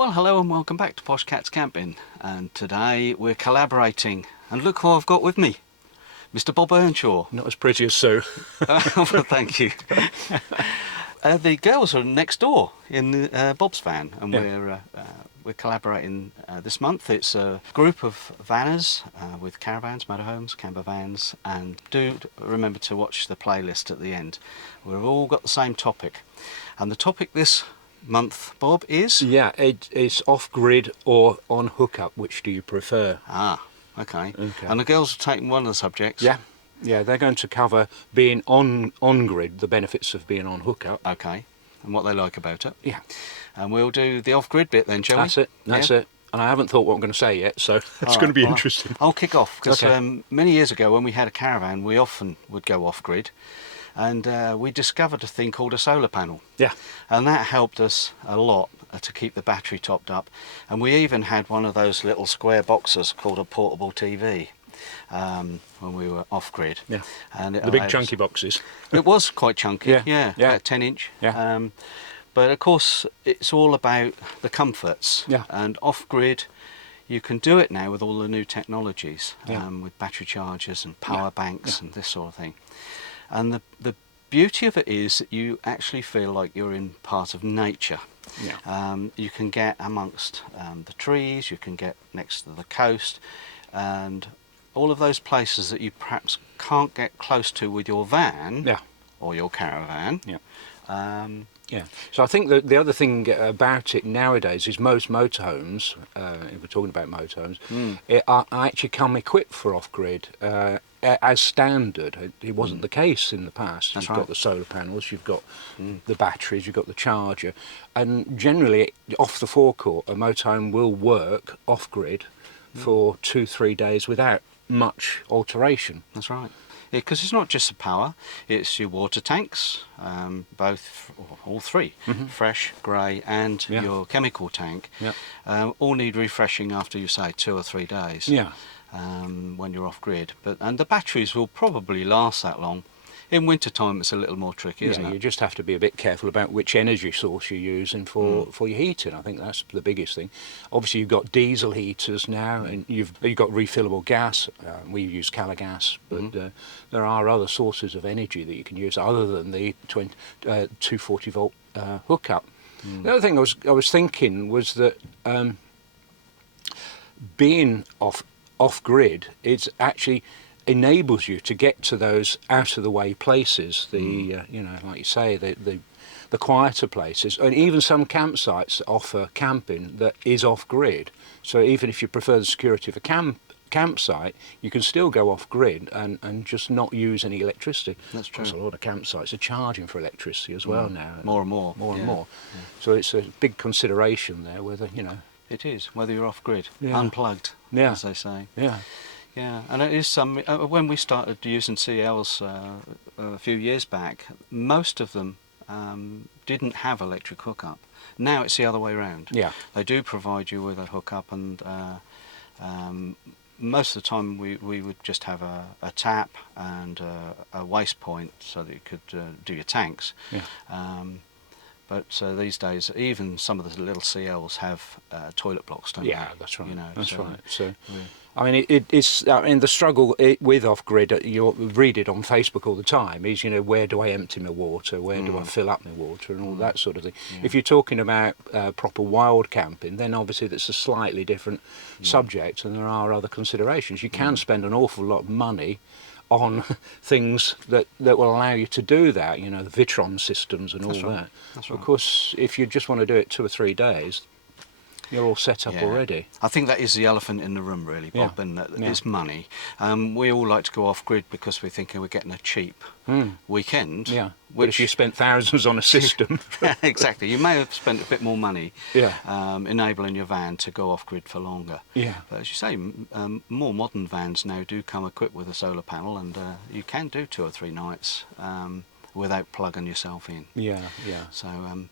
Well, hello and welcome back to Poshcats Camping, and today we're collaborating, and look who I've got with me, Mr. Bob Earnshaw. Not as pretty as Sue. Well, thank you. The girls are next door in Bob's van, and we're collaborating this month. It's a group of vanners with caravans, motorhomes, camper vans, and do remember to watch the playlist at the end. We've all got the same topic, and the topic this month, Bob, is? Yeah, it's off-grid or on hookup. Which do you prefer? Ah, okay. And the girls have taken one of the subjects. Yeah, they're going to cover being on-grid, the benefits of being on hookup. Okay, and what they like about it. Yeah. And we'll do the off-grid bit then, shall we? That's it. And I haven't thought what I'm going to say yet, so it's going to be interesting. I'll kick off, because many years ago when we had a caravan, we often would go off-grid. And we discovered a thing called a solar panel. Yeah. And that helped us a lot to keep the battery topped up. And we even had one of those little square boxes called a portable TV when we were off-grid. Yeah. And the big chunky boxes. It was quite chunky, yeah. About 10 inch. Yeah. But of course, it's all about the comforts. Yeah. And off-grid, you can do it now with all the new technologies, with battery chargers and power banks and this sort of thing. And the beauty of it is that you actually feel like you're in part of nature. Yeah. You can get amongst the trees, you can get next to the coast, and all of those places that you perhaps can't get close to with your van or your caravan. Yeah. Yeah. So I think that the other thing about it nowadays is most motorhomes, if we're talking about motorhomes, are actually come equipped for off-grid. As standard. It wasn't the case in the past. You've got the solar panels, you've got the batteries, you've got the charger, and generally off the forecourt a motorhome will work off-grid for 2-3 days without much alteration. That's right. Because it's not just the power, it's your water tanks, all three, fresh, grey and your chemical tank, all need refreshing after, you say, 2 or 3 days. Yeah. When you're off grid, and the batteries will probably last that long. In winter time it's a little more tricky, isn't it? You just have to be a bit careful about which energy source you're using for your heating. I think that's the biggest thing. Obviously you've got diesel heaters now, and you've got refillable gas. We use Cala gas, but there are other sources of energy that you can use other than the 240 volt hookup. The other thing I was thinking was that being off-grid, it actually enables you to get to those out-of-the-way places, the like you say, the quieter places, and even some campsites offer camping that is off-grid. So even if you prefer the security of a campsite, you can still go off-grid and just not use any electricity. That's true. Because a lot of campsites are charging for electricity as well now. More and more. And more. Yeah. So it's a big consideration there, whether, It is, whether you're off-grid, unplugged, as they say. Yeah. Yeah, and it is some. When we started using CLs a few years back, most of them didn't have electric hookup. Now it's the other way around. Yeah, they do provide you with a hookup, and most of the time we would just have a tap and a waste point so that you could do your tanks. Yeah. But these days, even some of the little CLs have toilet blocks, don't they? Yeah, that's right. That's right. So, yeah. I mean, it's. I mean, the struggle with off-grid. You read it on Facebook all the time. Is where do I empty my water? Where do I fill up my water? And all that sort of thing. Yeah. If you're talking about proper wild camping, then obviously that's a slightly different subject, and there are other considerations. You can spend an awful lot of money on things that will allow you to do that, the Vitron systems and all that. That's right. Of course, if you just want to do it 2 or 3 days, you're all set up already. I think that is the elephant in the room, really, Bob, and it's money. We all like to go off-grid because we're thinking we're getting a cheap weekend. Yeah, but if you spent thousands on a system... Exactly, you may have spent a bit more money enabling your van to go off-grid for longer. Yeah. But as you say, more modern vans now do come equipped with a solar panel, and you can do 2 or 3 nights without plugging yourself in. Yeah, yeah. So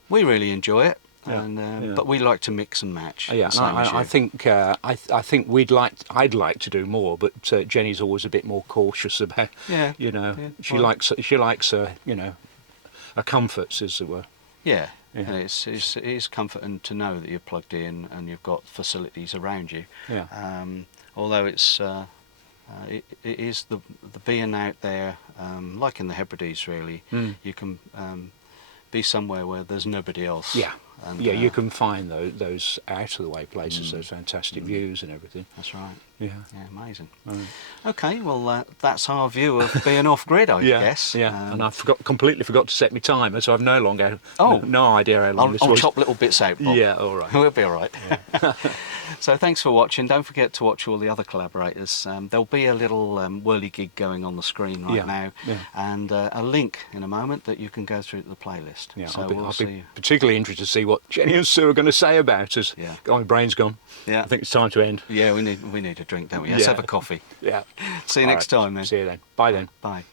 we really enjoy it. But we like to mix and match. Yeah, I think I think I'd like to do more, but Jenny's always a bit more cautious about. She likes her comforts, as it were. Yeah. And it is comforting to know that you're plugged in and you've got facilities around you. Yeah. Although it's it is the being out there, like in the Hebrides really, you can be somewhere where there's nobody else. Yeah. And, Yeah, you can find those out of the way places, those fantastic views and everything. That's right. Yeah. Yeah, amazing. Right. Okay, well that's our view of being off grid, I guess. Yeah, and I completely forgot to set my timer, so I've no longer no idea how long this I'll was. chop little bits out, Bob. Yeah, all right. We'll be all right. Yeah. So thanks for watching. Don't forget to watch all the other collaborators. There'll be a little whirligig going on on the screen now, and a link in a moment that you can go through to the playlist. Yeah, so I'll be particularly interested to see what Jenny and Sue are going to say about us. Yeah. Oh, my brain's gone. Yeah. I think it's time to end. Yeah, we need a drink, don't we? Let's have a coffee. Yeah. See you next time then. See you then. Bye then. Bye.